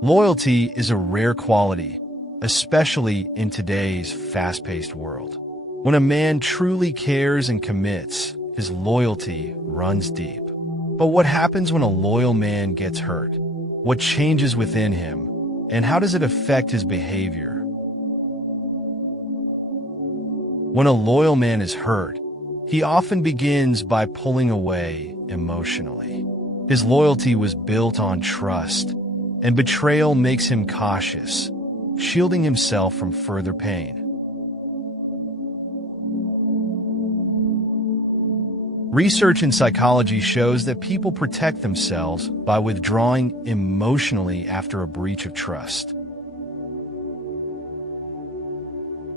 Loyalty is a rare quality, especially in today's fast-paced world. When a man truly cares and commits, his loyalty runs deep. But what happens when a loyal man gets hurt? What changes within him, and how does it affect his behavior? When a loyal man is hurt, he often begins by pulling away emotionally. His loyalty was built on trust, and betrayal makes him cautious, shielding himself from further pain. Research in psychology shows that people protect themselves by withdrawing emotionally after a breach of trust.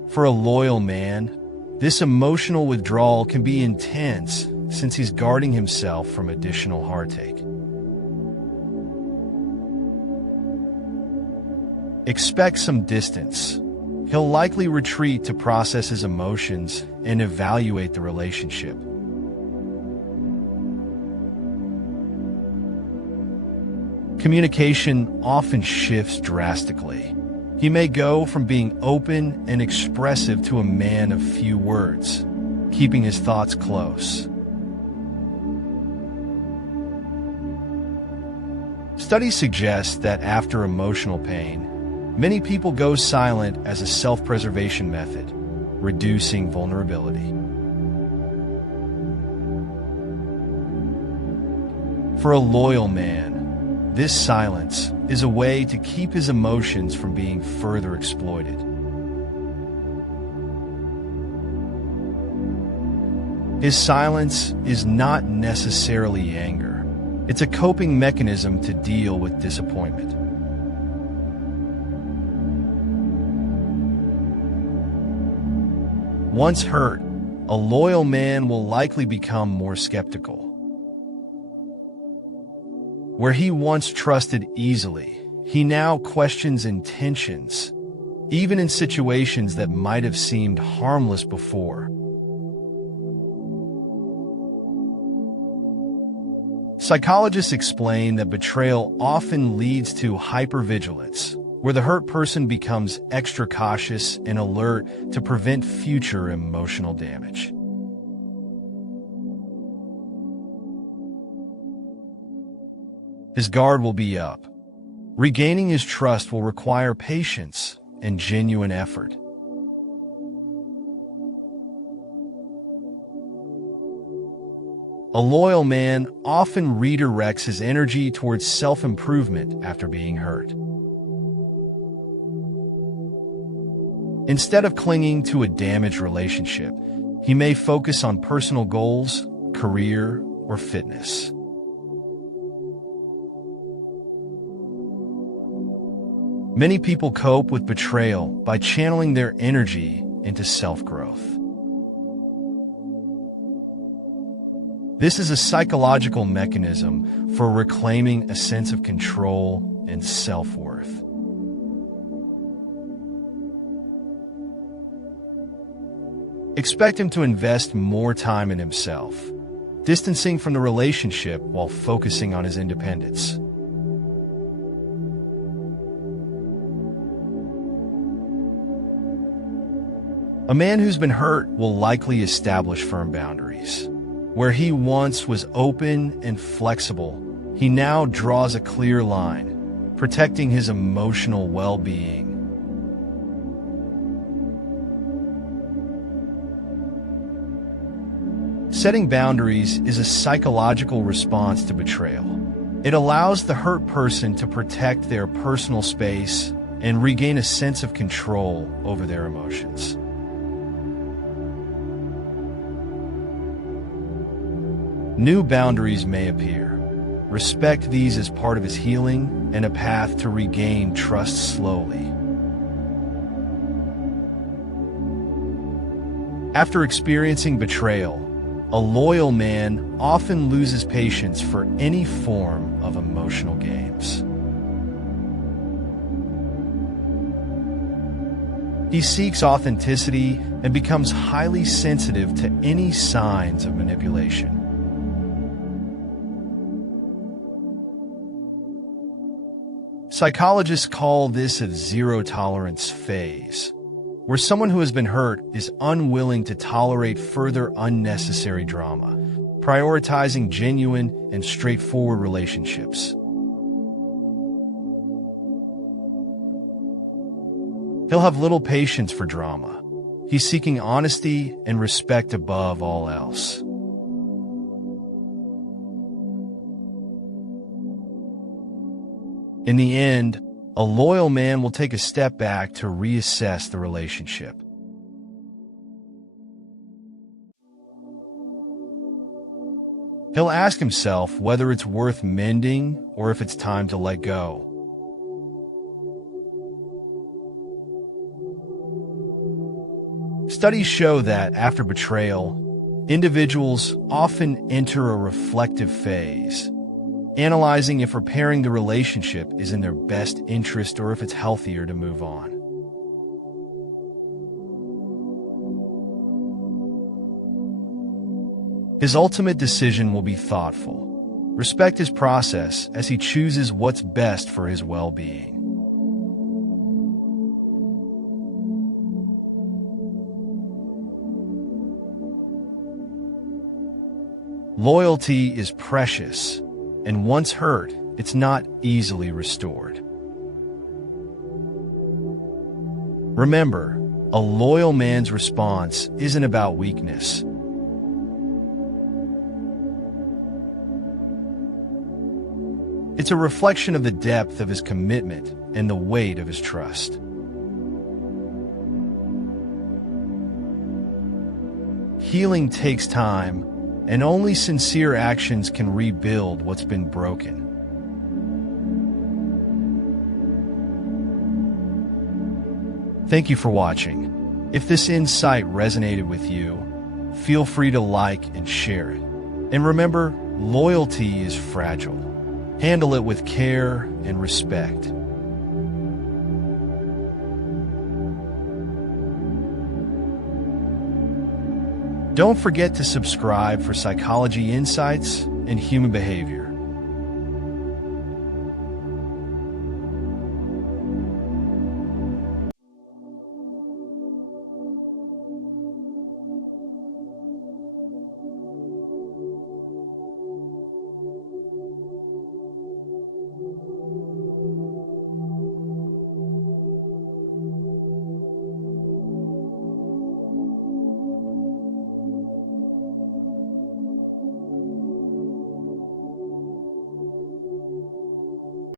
For a loyal man, this emotional withdrawal can be intense since he's guarding himself from additional heartache. Expect some distance. He'll likely retreat to process his emotions and evaluate the relationship. Communication often shifts drastically. He may go from being open and expressive to a man of few words, keeping his thoughts close. Studies suggest that after emotional pain, many people go silent as a self-preservation method, reducing vulnerability. For a loyal man, this silence is a way to keep his emotions from being further exploited. His silence is not necessarily anger. It's a coping mechanism to deal with disappointment. Once hurt, a loyal man will likely become more skeptical. Where he once trusted easily, he now questions intentions, even in situations that might have seemed harmless before. Psychologists explain that betrayal often leads to hypervigilance, where the hurt person becomes extra cautious and alert to prevent future emotional damage. His guard will be up. Regaining his trust will require patience and genuine effort. A loyal man often redirects his energy towards self-improvement after being hurt. Instead of clinging to a damaged relationship, he may focus on personal goals, career, or fitness. Many people cope with betrayal by channeling their energy into self-growth. This is a psychological mechanism for reclaiming a sense of control and self-worth. Expect him to invest more time in himself, distancing from the relationship while focusing on his independence. A man who's been hurt will likely establish firm boundaries. Where he once was open and flexible, he now draws a clear line, protecting his emotional well-being. Setting boundaries is a psychological response to betrayal. It allows the hurt person to protect their personal space and regain a sense of control over their emotions. New boundaries may appear. Respect these as part of his healing and a path to regain trust slowly. After experiencing betrayal, a loyal man often loses patience for any form of emotional games. He seeks authenticity and becomes highly sensitive to any signs of manipulation. Psychologists call this a zero-tolerance phase, where someone who has been hurt is unwilling to tolerate further unnecessary drama, prioritizing genuine and straightforward relationships. He'll have little patience for drama. He's seeking honesty and respect above all else. In the end, a loyal man will take a step back to reassess the relationship. He'll ask himself whether it's worth mending or if it's time to let go. Studies show that after betrayal, individuals often enter a reflective phase, analyzing if repairing the relationship is in their best interest or if it's healthier to move on. His ultimate decision will be thoughtful. Respect his process as he chooses what's best for his well-being. Loyalty is precious, and once hurt, it's not easily restored. Remember, a loyal man's response isn't about weakness. It's a reflection of the depth of his commitment and the weight of his trust. Healing takes time, and only sincere actions can rebuild what's been broken. Thank you for watching. If this insight resonated with you, feel free to like and share it. And remember, loyalty is fragile. Handle it with care and respect. Don't forget to subscribe for psychology insights and human behavior.